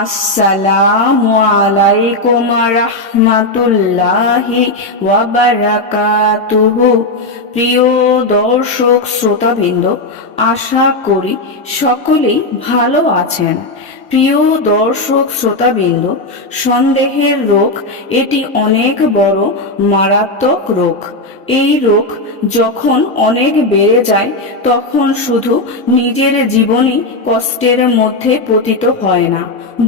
আসসালামু আলাইকুম রহমাতুল্লাহি ওয়াবারাকাতুহু প্রিয় দর্শক শ্রোতাবৃন্দ আশা করি সকলেই ভালো আছেন। প্রিয় দর্শক শ্রোতাবৃন্দ, সন্দেহের রোগ, এটি অনেক বড় মারাত্মক রোগ। এই রোগ যখন অনেক বেড়ে যায়, তখন শুধু নিজের জীবনই কষ্টের মধ্যে পতিত হয় না,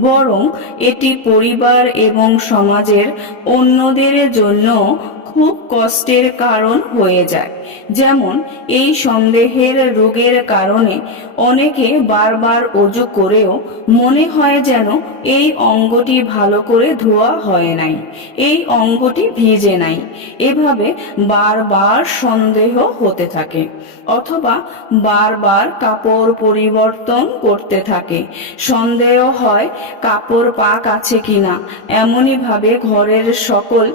বরং এটি পরিবার এবং সমাজের অন্যদের জন্য খুব কষ্টের কারণ হয়ে যায়। যেমন, এই সন্দেহের রোগের কারণে অনেকে বারবার অজু করেও মনে হয় যেন এই অঙ্গটি ভালো করে ধোয়া হয় নাই, এই অঙ্গটি ভিজে নাই। এভাবে বারবার সন্দেহ হতে থাকে অথবা বারবার কাপড় পরিবর্তন করতে থাকে। সন্দেহ হয় কাপড় পাক আছে কিনা এমনই ভাবে ঘরের সকল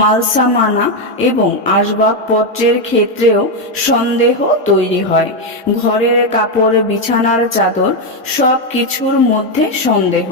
মালসামানা এবং আসবাবপত্রের ক্ষেত্রেও সন্দেহ তৈরি হয়। ঘরের কাপড়, বিছানার চাদর সব কিছুর মধ্যে সন্দেহ।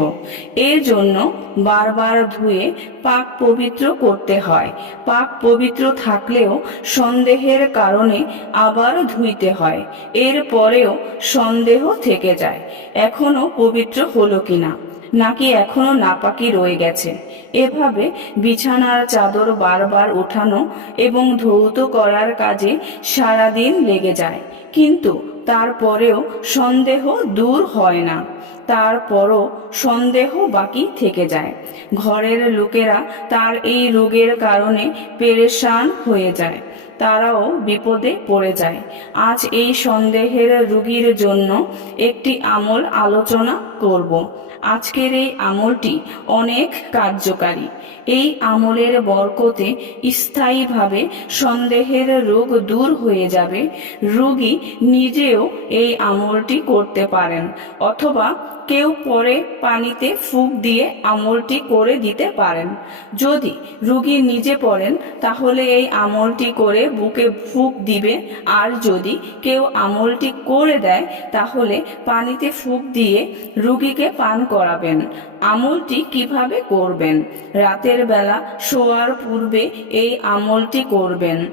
এর জন্য বারবার ধুয়ে পাক পবিত্র করতে হয়। পাক পবিত্র থাকলেও সন্দেহের কারণে আবার ধুইতে হয়। এর পরেও সন্দেহ থেকে যায়, এখনও পবিত্র হলো কিনা। নাকি এখনও নাপাকি রয়ে গেছে। এভাবে বিছানার চাদর বারবার ওঠানো এবং ধৌত করার কাজে সারাদিন লেগে যায়। কিন্তু তারপরেও সন্দেহ দূর হয় না। তারপরও সন্দেহ বাকি থেকে যায়। ঘরের লোকেরা তার এই রোগের কারণে পেরেশান হয়ে যায়। তারাও বিপদে পড়ে যায়। আজ এই সন্দেহের রুগীর জন্য একটি আমল আলোচনা করব। আজকের এই আমলটি অনেক কার্যকারী। এই আমলের বরকতে স্থায়ীভাবে সন্দেহের রোগ দূর হয়ে যাবে। রোগী নিজেও এই আমলটি করতে পারেন। অথবা কেউ পরে পানিতে ফুক দিয়ে আমলটি করে দিতে পারেন। যদি রুগী নিজে পড়েন, তাহলে এই আমলটি করে বুকে ফুক দিবে। আর যদি কেউ আমলটি করে দেয়, তাহলে পানিতে ফুক দিয়ে রুগীকে পান করাবেন। আমলটি কীভাবে করবেন? রাতের বেলা শোয়ার পূর্বে এই আমলটি করবেন।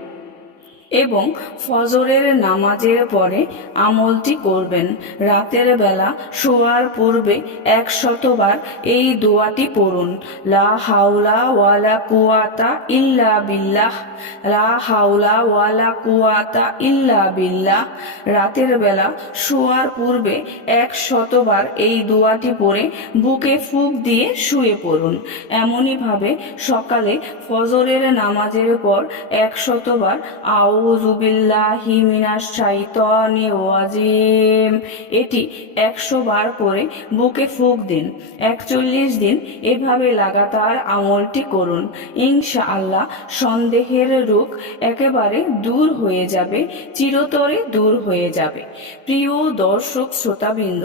এবং ফজরের নামাজের পরে আমলটি করবেন। রাতের বেলা শোয়ার পূর্বে এক শতবার এই দোয়াটি পড়ুন। লা হাওলা ওয়ালা কুয়াতা ইল্লা বিল্লাহ। লা হাওলা ওয়ালা কুয়াতা ইল্লা বিল্লাহ। রাতের বেলা শোয়ার পূর্বে এক শতবার এই দোয়াটি পড়ে বুকে ফুক দিয়ে শুয়ে পড়ুন। এমনইভাবে সকালে ফজরের নামাজের পর এক শতবার আউ আউযুবিল্লাহি মিনাশ শাইতানির রাজিম। এটি একশো বার করে বুকে ফুক দিন, একচল্লিশ দিন এভাবে লাগাতার আমলটি করুন। ইনশা আল্লাহ সন্দেহের রোগ একেবারে দূর হয়ে যাবে, চিরতরে দূর হয়ে যাবে। প্রিয় দর্শক শ্রোতাবৃন্দ,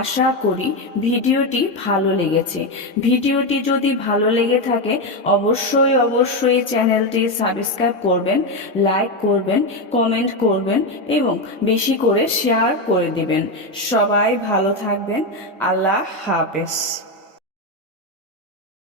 আশা করি ভিডিওটি ভালো লেগেছে। ভিডিওটি যদি ভালো লেগে থাকে, অবশ্যই অবশ্যই চ্যানেলটি সাবস্ক্রাইব করবেন, লাইক করবেন কমেন্ট করবেন এবং বেশি করে শেয়ার করে দিবেন। সবাই ভালো থাকবেন। আল্লাহ হাফেজ।